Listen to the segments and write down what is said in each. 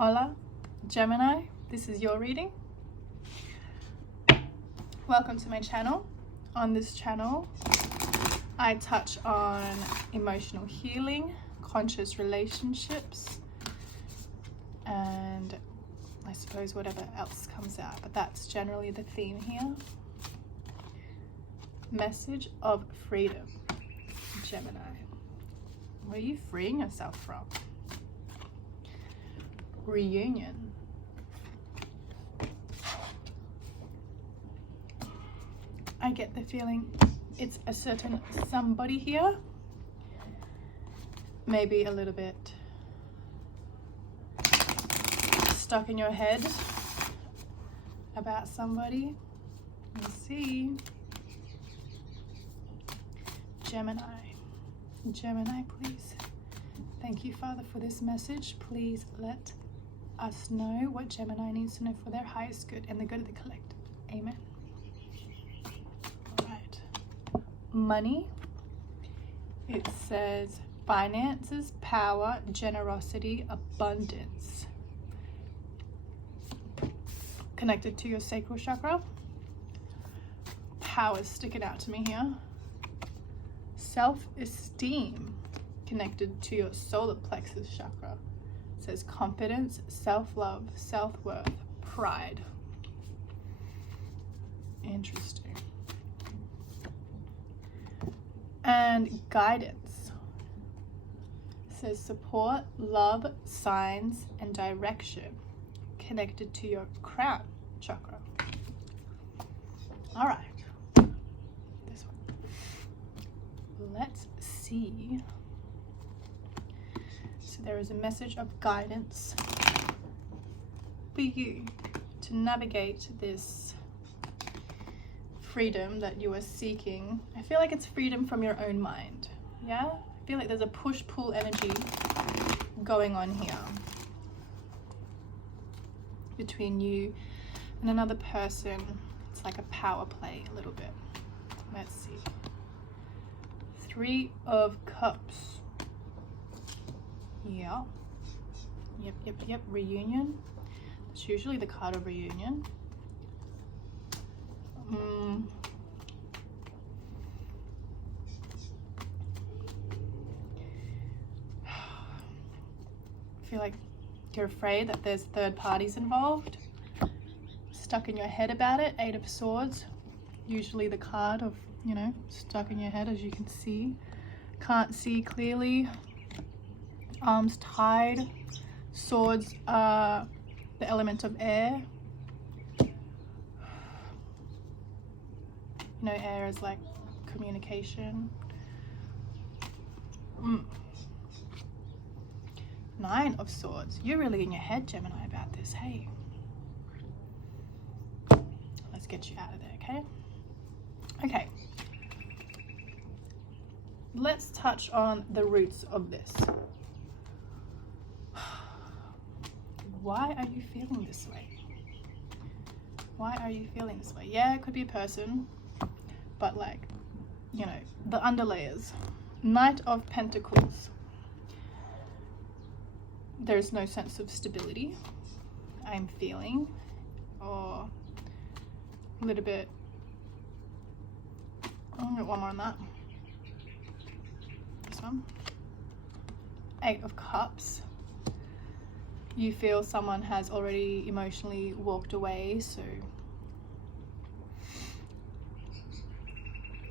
Hola, Gemini, this is your reading. Welcome to my channel. On this channel, I touch on emotional healing, conscious relationships, and I suppose whatever else comes out, but that's generally the theme here. Message of freedom, Gemini. Where are you freeing yourself from? Reunion. I get the feeling it's a certain somebody here, maybe a little bit stuck in your head about somebody. Let's see. Gemini, please. Thank you, Father, for this message. Please let us know what Gemini needs to know for their highest good and the good of the collective. Amen. All right. Money. It says finances, power, generosity, abundance. Connected to your sacral chakra. Power sticking out to me here. Self-esteem, connected to your solar plexus chakra. It says confidence, self-love, self-worth, pride. Interesting. And guidance. It says support, love, signs, and direction, connected to your crown chakra. All right. This one. Let's see. So there is a message of guidance for you to navigate this freedom that you are seeking. I feel like it's freedom from your own mind. Yeah? I feel like there's a push-pull energy going on here between you and another person. It's like a power play a little bit. Let's see. 3 of Cups. Yeah. Yep. Reunion. It's usually the card of reunion. I feel like you're afraid that there's third parties involved. Stuck in your head about it. 8 of Swords. Usually the card of, stuck in your head, as you can see. Can't see clearly. Arms tied. Swords are the element of air. Air is like communication. 9 of Swords. You're really in your head, Gemini, about this. Hey. Let's get you out of there, okay? Okay. Let's touch on the roots of this. Why are you feeling this way? Why are you feeling this way? Yeah, it could be a person, but the underlayers. Knight of Pentacles. There's no sense of stability, I'm feeling, or a little bit. I'll get one more on that. This one. 8 of Cups. You feel someone has already emotionally walked away, so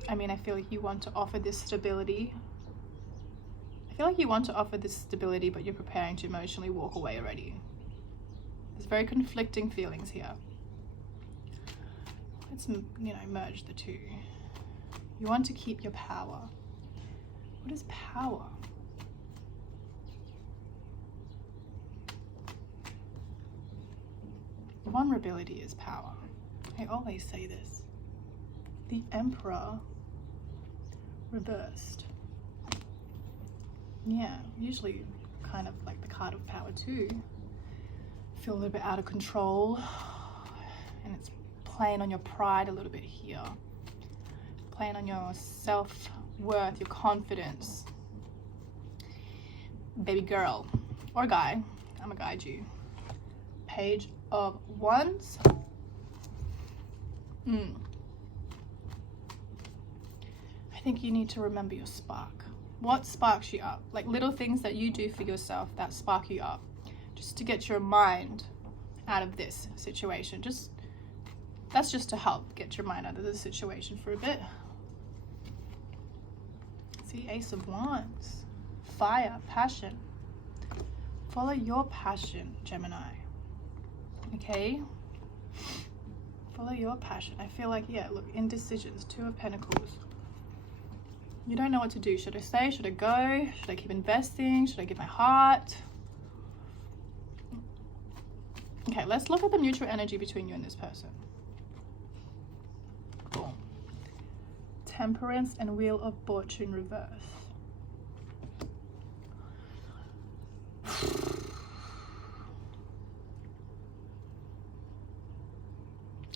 I feel like you want to offer this stability. But you're preparing to emotionally walk away already. There's very conflicting feelings here. Let's, merge the two. You want to keep your power. What is power? Vulnerability is power. I always say this. The Emperor reversed. Yeah, usually kind of like the card of power too. Feel a little bit out of control, and it's playing on your pride a little bit here. Playing on your self-worth, your confidence. Baby girl or guy, I'm gonna guide you. Page of Wands. I think you need to remember your spark. What sparks you up? Like little things that you do for yourself that spark you up, just to get your mind out of this situation. That's just to help get your mind out of the situation for a bit. See, Ace of Wands. Fire, passion. Follow your passion, Gemini. Okay? Follow your passion. I feel like, yeah, look, indecisions. Two of Pentacles. You don't know what to do. Should I stay? Should I go? Should I keep investing? Should I give my heart? Okay, let's look at the mutual energy between you and this person. Boom. Temperance and Wheel of Fortune reverse.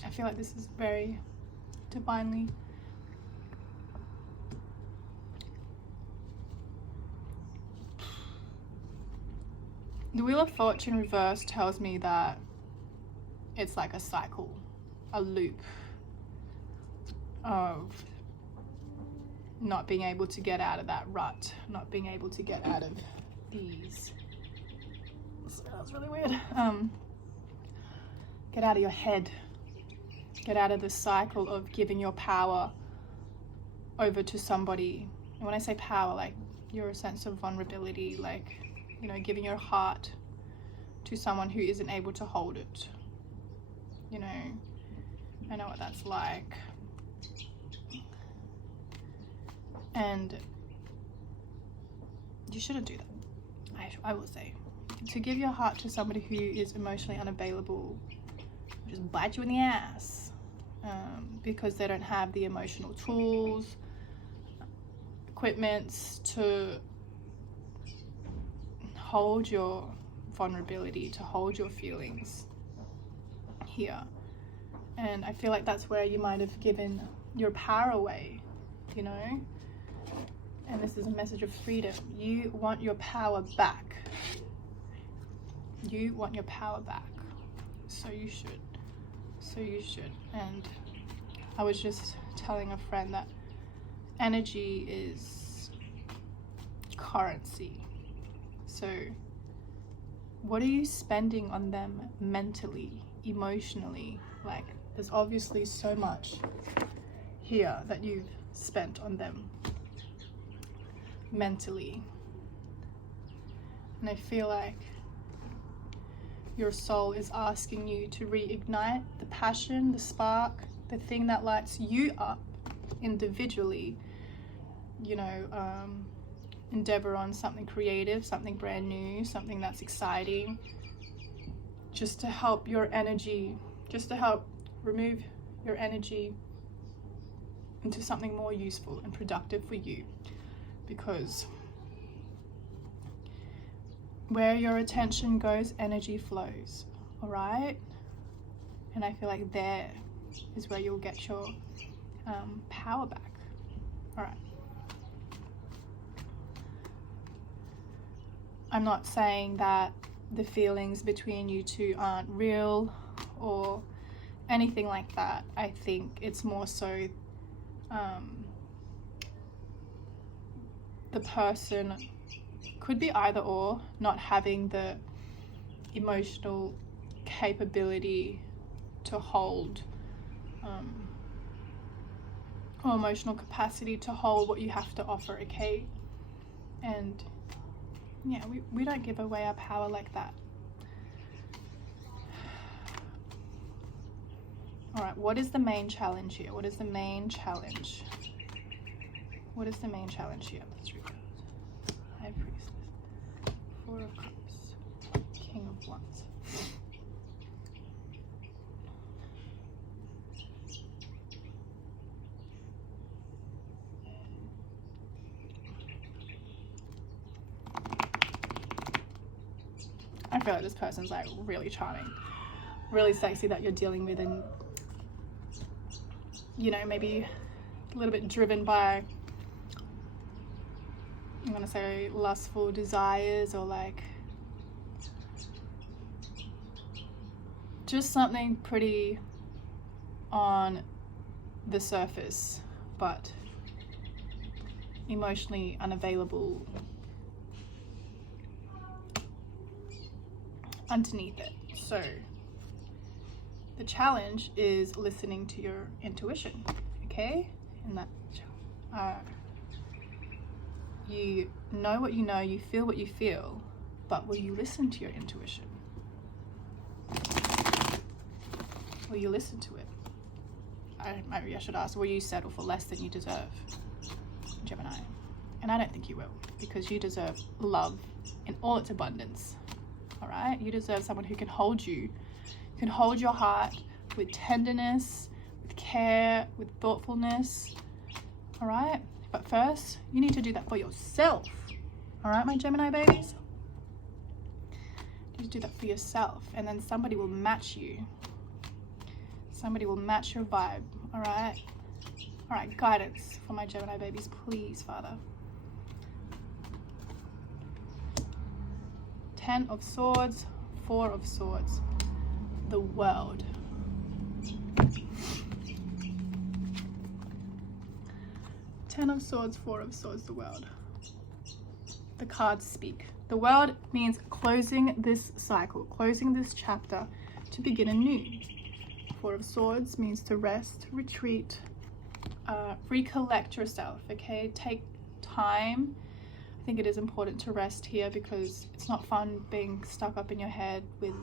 I feel like this is very divinely. The Wheel of Fortune reverse tells me that it's like a cycle, a loop of not being able to get out of that rut, not being able to get out of these. That was really weird. Get out of your head. Get out of the cycle of giving your power over to somebody. And when I say power, like your sense of vulnerability, like, you know, giving your heart to someone who isn't able to hold it. You know, I know what that's like. And you shouldn't do that. I will say. To give your heart to somebody who is emotionally unavailable, just bite you in the ass. Because they don't have the emotional tools, equipments to hold your vulnerability, to hold your feelings here. And I feel like that's where you might have given your power away, you know? And this is a message of freedom. You want your power back. You want your power back. So you should. So you should. And I was just telling a friend that energy is currency. So what are you spending on them mentally, emotionally? Like, there's obviously so much here that you've spent on them mentally. And I feel like your soul is asking you to reignite the passion, the spark, the thing that lights you up individually, you know, endeavor on something creative, something brand new, something that's exciting, just to help your energy, just to help remove your energy into something more useful and productive for you. Because where your attention goes, energy flows, all right? And I feel like there is where you'll get your power back. All right. I'm not saying that the feelings between you two aren't real or anything like that. I think it's more so the person could be either or, not having the emotional capability to hold or emotional capacity to hold what you have to offer, okay? And yeah, we don't give away our power like that. All right, what is the main challenge here? What is the main challenge? What is the main challenge here? Let's read that. High Priestess, Four of Cups, King of Wands. I feel like this person's like really charming, really sexy that you're dealing with, and you know, maybe a little bit driven by, I'm gonna say, lustful desires, or like just something pretty on the surface, but emotionally unavailable underneath it. So the challenge is listening to your intuition, okay? And that you know what you know, you feel what you feel, but will you listen to your intuition? Will you listen to it? Maybe I should ask, will you settle for less than you deserve, Gemini? And I don't think you will, because you deserve love in all its abundance. All right, you deserve someone who can hold you, can hold your heart with tenderness, with care, with thoughtfulness. All right, but first you need to do that for yourself. All right, my Gemini babies, you need to do that for yourself, and then somebody will match you. Somebody will match your vibe. All right, guidance for my Gemini babies, please, Father. 10 of Swords, 4 of Swords, the World. 10 of Swords, 4 of Swords, the World. The cards speak. The World means closing this cycle, closing this chapter to begin anew. 4 of Swords means to rest, retreat, recollect yourself, okay? Take time. I think it is important to rest here because it's not fun being stuck up in your head with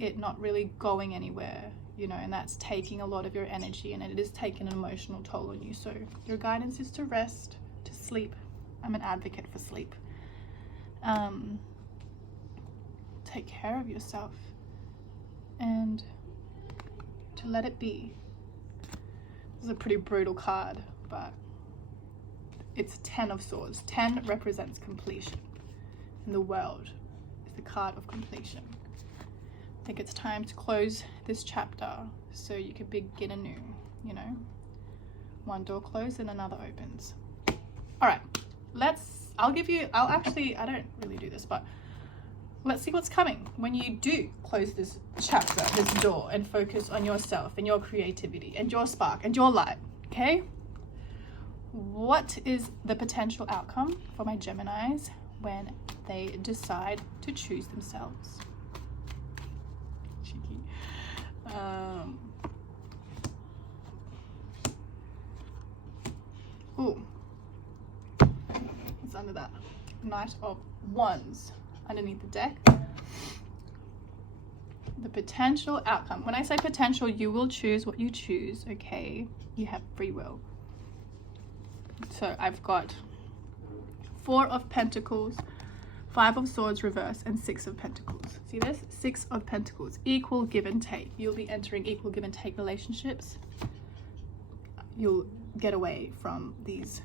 it not really going anywhere, you know, and that's taking a lot of your energy, and it is taking an emotional toll on you. So your guidance is to rest, to sleep. I'm an advocate for sleep. Take care of yourself and to let it be. This is a pretty brutal card, but it's 10 of Swords. 10 represents completion, and the World is the card of completion. I think it's time to close this chapter so you can begin anew, you know? One door closed and another opens. All right, I don't really do this, but let's see what's coming when you do close this chapter, this door, and focus on yourself and your creativity and your spark and your light, okay? What is the potential outcome for my Geminis when they decide to choose themselves? Cheeky. What's under that? Knight of Wands underneath the deck. The potential outcome. When I say potential, you will choose what you choose, okay? You have free will. So I've got 4 of Pentacles, 5 of Swords reverse, and 6 of Pentacles. See this? 6 of Pentacles. Equal give and take. You'll be entering equal give and take relationships. You'll get away from these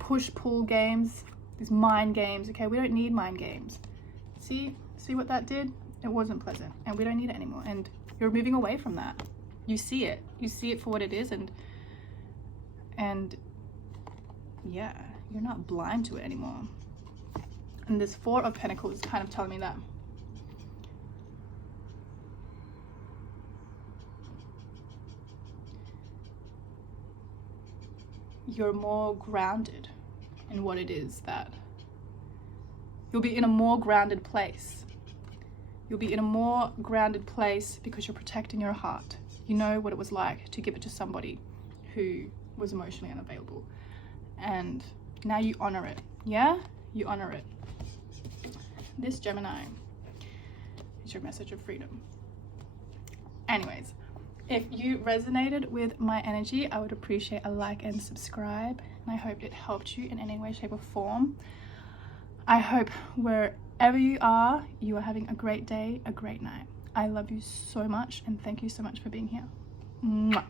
push-pull games, these mind games, okay? We don't need mind games. See what that did? It wasn't pleasant, and we don't need it anymore. And you're moving away from that. You see it for what it is, and yeah, you're not blind to it anymore. And this 4 of Pentacles is kind of telling me that you're more grounded in what it is that you'll be in a more grounded place. You'll be in a more grounded place because you're protecting your heart. You know what it was like to give it to somebody who was emotionally unavailable, and now you honor it. Yeah, you honor it. This Gemini is your message of freedom. Anyways, if you resonated with my energy, I would appreciate a like and subscribe, and I hope it helped you in any way, shape, or form. I hope wherever you are having a great day, a great night. I love you so much, and thank you so much for being here. Mwah.